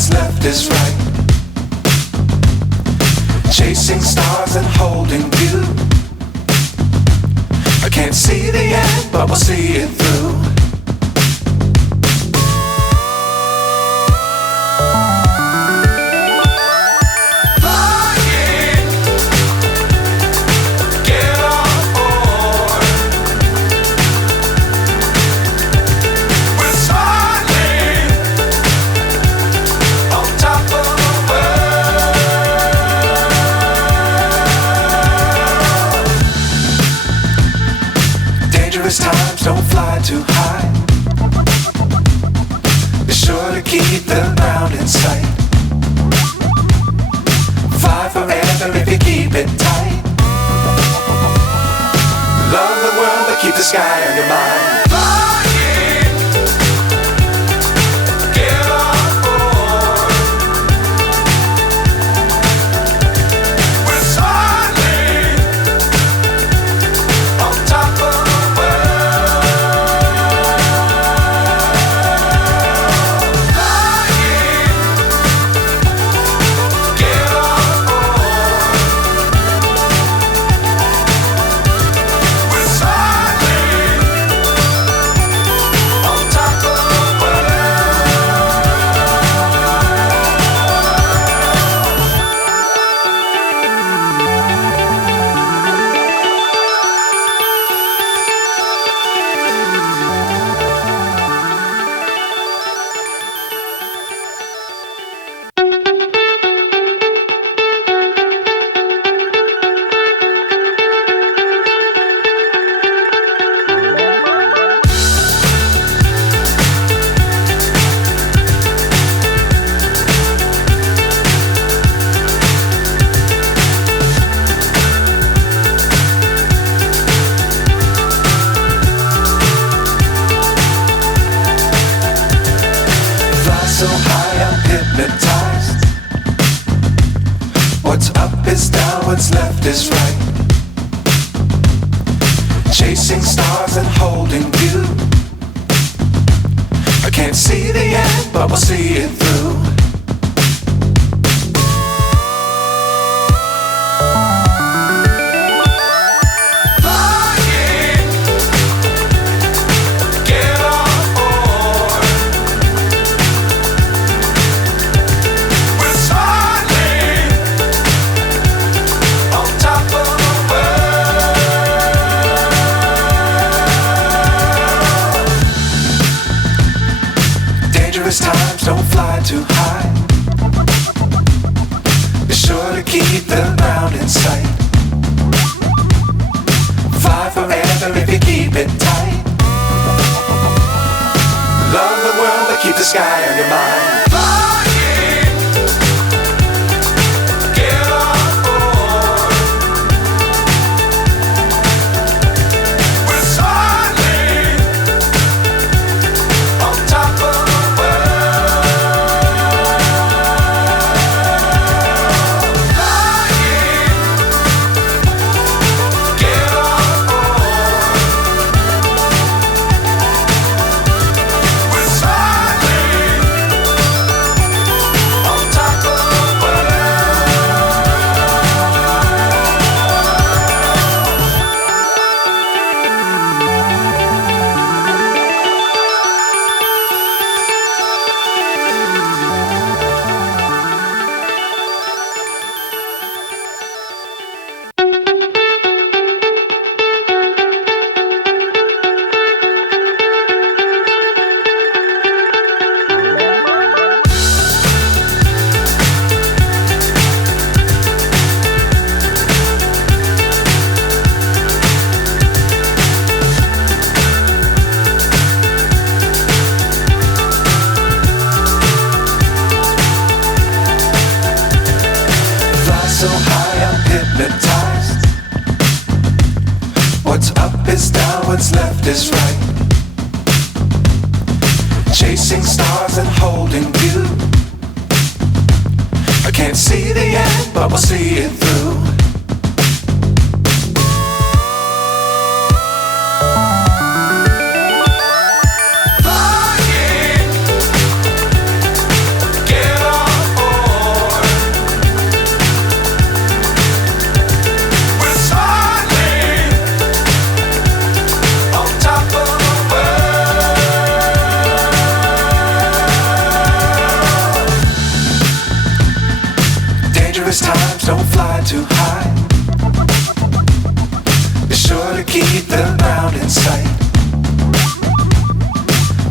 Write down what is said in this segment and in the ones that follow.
what's left is right. Chasing stars and holding you. I can't see the end, but we'll see it through. Times don't fly too high. Be sure to keep the ground in sight. Fly forever if you keep it tight. Love the world but keep the sky on your mind. So high I'm hypnotized. What's up is down, what's left is right. Chasing stars and holding you. I can't see the end, but we'll see it through. Times don't fly too high. Be sure to keep the ground in sight. Fly forever if you keep it tight. Love the world but keep the sky on your mind. So high I'm hypnotized. What's up is down, what's left is right. Chasing stars and holding you. I can't see the end, but we'll see it through. Flying, get on. too high. Be sure to keep the ground in sight.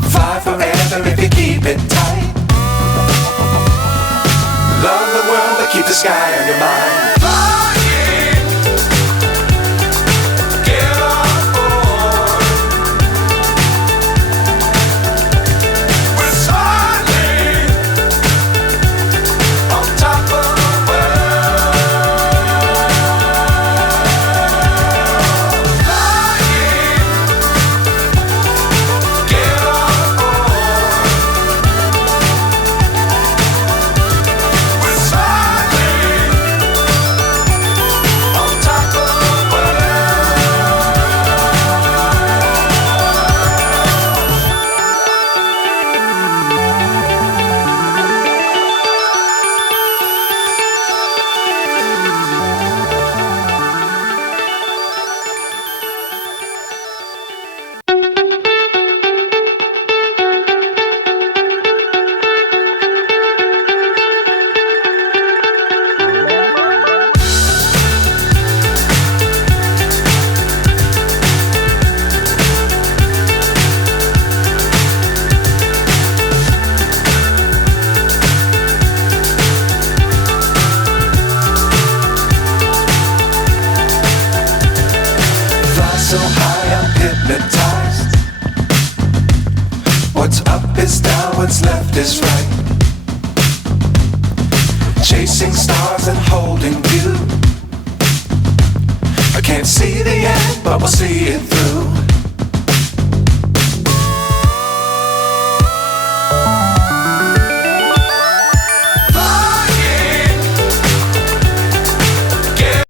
Fly forever if you keep it tight. Love the world but keep the sky on your mind. So high I'm hypnotized. What's up is down, what's left is right. Chasing stars and holding you. I can't see the end, but we'll see it through.